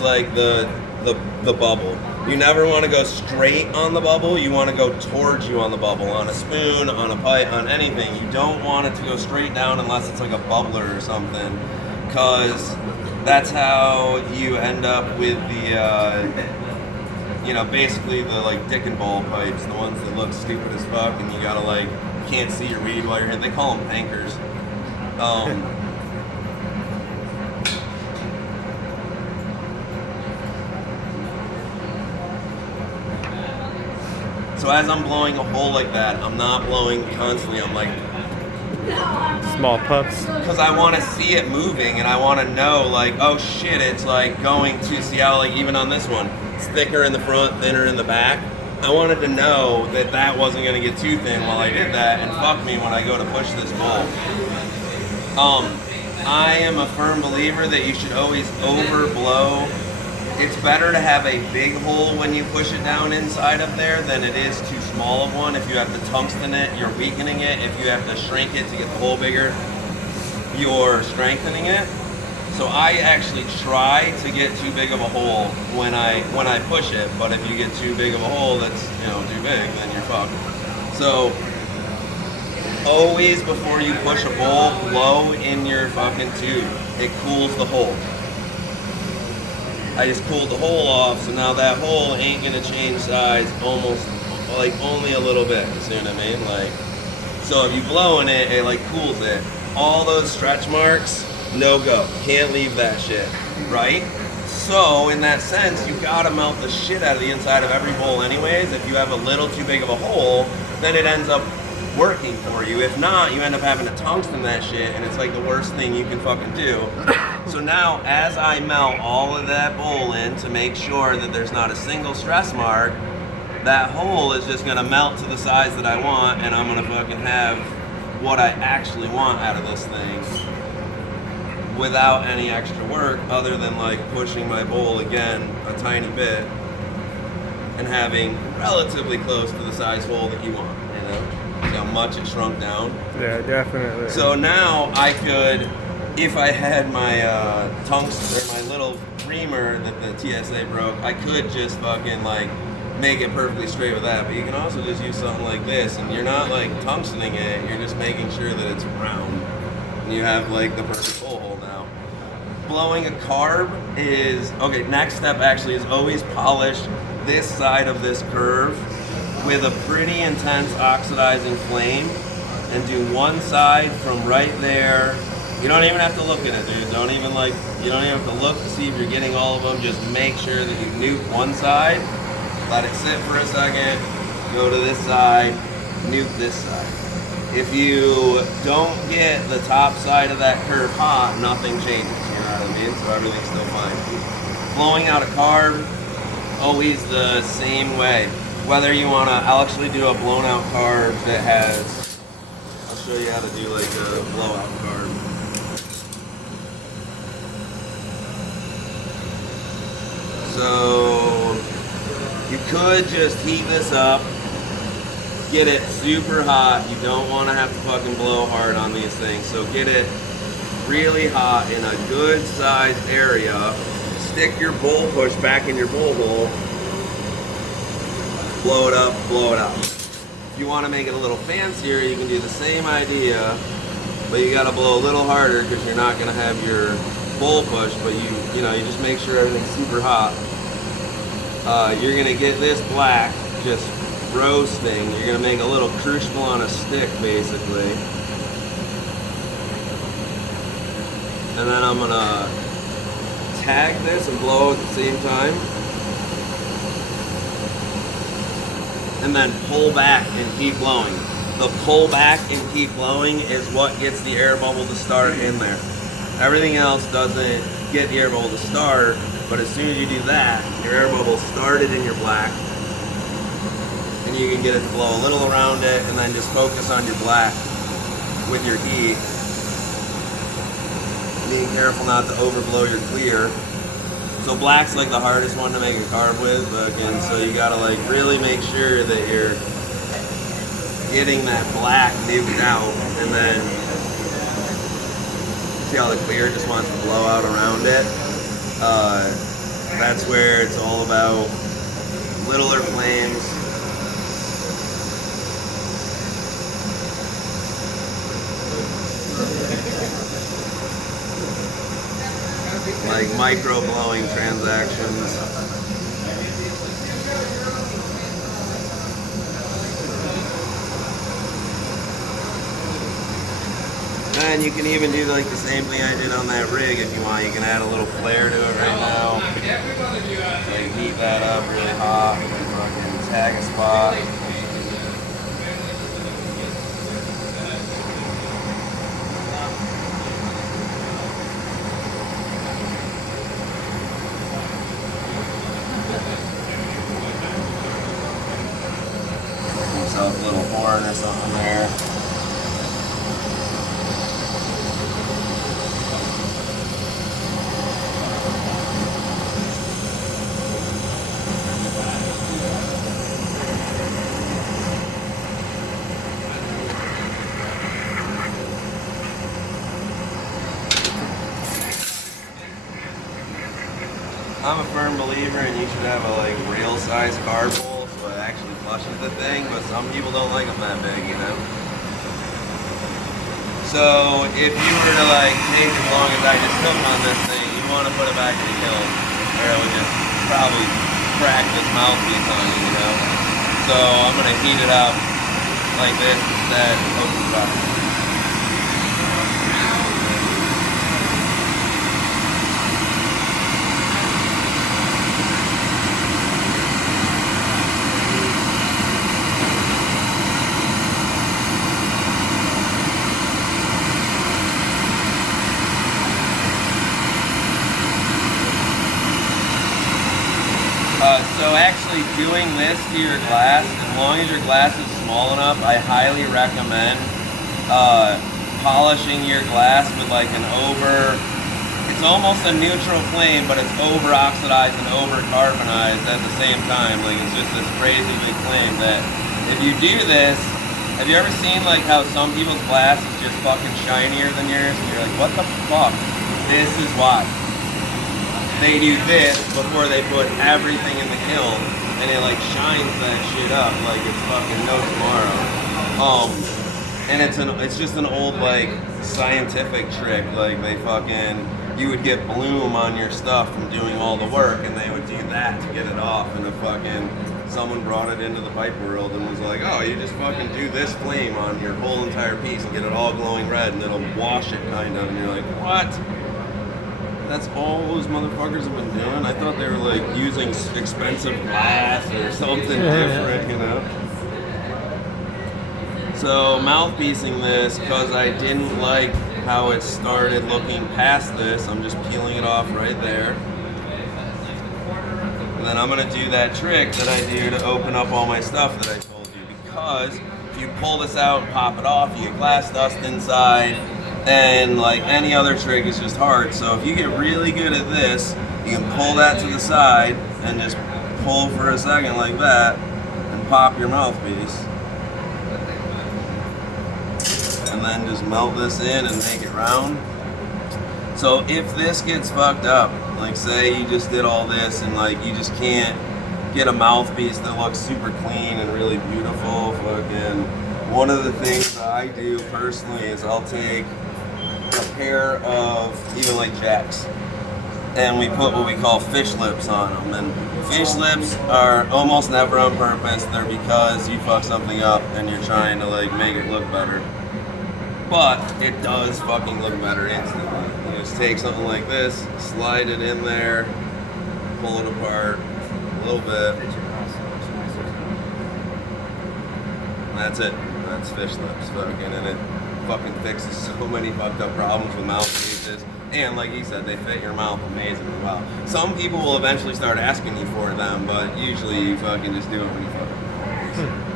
is like the bubble. You never want to go straight on the bubble. You want to go towards you on the bubble, on a spoon, on a pipe, on anything. You don't want it to go straight down unless it's like a bubbler or something, because that's how you end up with the, basically the like dick and ball pipes, the ones that look stupid as fuck, and you gotta like, can't see your weed while you're hitting. They call them pankers. So as I'm blowing a hole like that, I'm not blowing constantly. I'm like, small puffs. because I want to see it moving, and I want to know, like, oh shit, it's like going to see how, like, even on this one, it's thicker in the front, thinner in the back. I wanted to know that that wasn't going to get too thin while I did that, and fuck me when I go to push this bowl. I am a firm believer that you should always overblow. It's better to have a big hole when you push it down inside of there than it is too small of one. If you have to tungsten it, you're weakening it. If you have to shrink it to get the hole bigger, you're strengthening it. So I actually try to get too big of a hole when I push it, but if you get too big of a hole that's, too big, then you're fucked. So always before you push a bowl, blow in your fucking tube. It cools the hole. I just cooled the hole off, so now that hole ain't gonna change size almost, like only a little bit, you see what I mean? Like, so if you blow in it, it like cools it. All those stretch marks, no go. Can't leave that shit, right? So in that sense, you gotta melt the shit out of the inside of every bowl anyways. If you have a little too big of a hole, then it ends up working for you. If not, you end up having to tungsten that shit, and it's like the worst thing you can fucking do. So now, as I melt all of that bowl in to make sure that there's not a single stress mark, that hole is just gonna melt to the size that I want, and I'm gonna fucking have what I actually want out of this thing without any extra work other than like pushing my bowl again a tiny bit and having relatively close to the size hole that you want, See how much it shrunk down? Yeah, definitely. So now I could, if I had my tungsten or my little reamer that the TSA broke, I could just fucking like make it perfectly straight with that. But you can also just use something like this, and you're not like tungstening it, you're just making sure that it's round. And you have like the perfect bowl hole now. Blowing a carb is, okay, next step actually is always polish this side of this curve with a pretty intense oxidizing flame, and do one side from right there. You don't even have to look at it, dude. You don't even have to look to see if you're getting all of them. Just make sure that you nuke one side, let it sit for a second, go to this side, nuke this side. If you don't get the top side of that curve hot, nothing changes, you know what I mean? So everything's still fine. Blowing out a carb, always the same way. Whether you want to, I'll actually do a blown out carb that has, I'll show you how to do like a blowout carb. So you could just heat this up, get it super hot. You don't want to have to fucking blow hard on these things. So get it really hot in a good sized area. Stick your bowl push back in your bowl hole. Blow it up, blow it out. If you want to make it a little fancier, you can do the same idea, but you got to blow a little harder because you're not going to have your bowl push, but you just make sure everything's super hot. You're going to get this black just roasting. You're going to make a little crucible on a stick, basically. And then I'm going to tag this and blow at the same time. And then pull back and keep blowing. The pull back and keep blowing is what gets the air bubble to start in there. Everything else doesn't get the air bubble to start, but as soon as you do that, your air bubble started in your black, and you can get it to blow a little around it, and then just focus on your black with your heat. Being careful not to overblow your clear. So black's like the hardest one to make a carb with, and so you gotta like really make sure that you're getting that black nuked out, and then see how the clear just wants to blow out around it. That's where it's all about littler flames. Like micro blowing transactions. And you can even do like the same thing I did on that rig if you want. You can add a little flare to it right now. Like heat that up really hot. Fucking tag a spot. Yourself a little horn or something there. I'm a firm believer and you should have a like real size carb bowl so it actually flushes the thing, but some people don't like them that big, you know? So if you were to like take as long as I just took on this thing, you want to put it back in the kiln or it would just probably crack this mouthpiece on you, you know? So I'm going to heat it up like this instead and open it up. So actually doing this to your glass, as long as your glass is small enough, I highly recommend polishing your glass with like an it's almost a neutral flame, but it's over oxidized and over carbonized at the same time. Like it's just this crazy big flame that if you do this, have you ever seen like how some people's glass is just fucking shinier than yours? And you're like, what the fuck? This is why. They do this before they put everything in the kiln, and it like shines that shit up like it's fucking no tomorrow. And it's just an old like scientific trick. Like you would get bloom on your stuff from doing all the work, and they would do that to get it off. And someone brought it into the pipe world and was like, oh, you just fucking do this flame on your whole entire piece and get it all glowing red, and it'll wash it kind of. And you're like, what? That's all those motherfuckers have been doing? I thought they were like using expensive glass or something different, you know? So mouthpiecing this, because I didn't like how it started looking past this, I'm just peeling it off right there. And then I'm gonna do that trick that I do to open up all my stuff that I told you. Because if you pull this out and pop it off, you get glass dust inside. And like any other trick is just hard. So if you get really good at this, you can pull that to the side and just pull for a second like that and pop your mouthpiece. And then just melt this in and make it round. So if this gets fucked up, like say you just did all this and like you just can't get a mouthpiece that looks super clean and really beautiful, fucking one of the things that I do personally is I'll take a pair of even like jacks and we put what we call fish lips on them. And fish lips are almost never on purpose. They're because you fuck something up and you're trying to like make it look better. But it does fucking look better instantly. You just take something like this, slide it in there, pull it apart a little bit. And that's it. That's fish lips fucking, and it fucking fixes so many fucked up problems with mouthpieces. And like you said, they fit your mouth amazingly well. Some people will eventually start asking you for them, but usually you fucking just do it when you fucking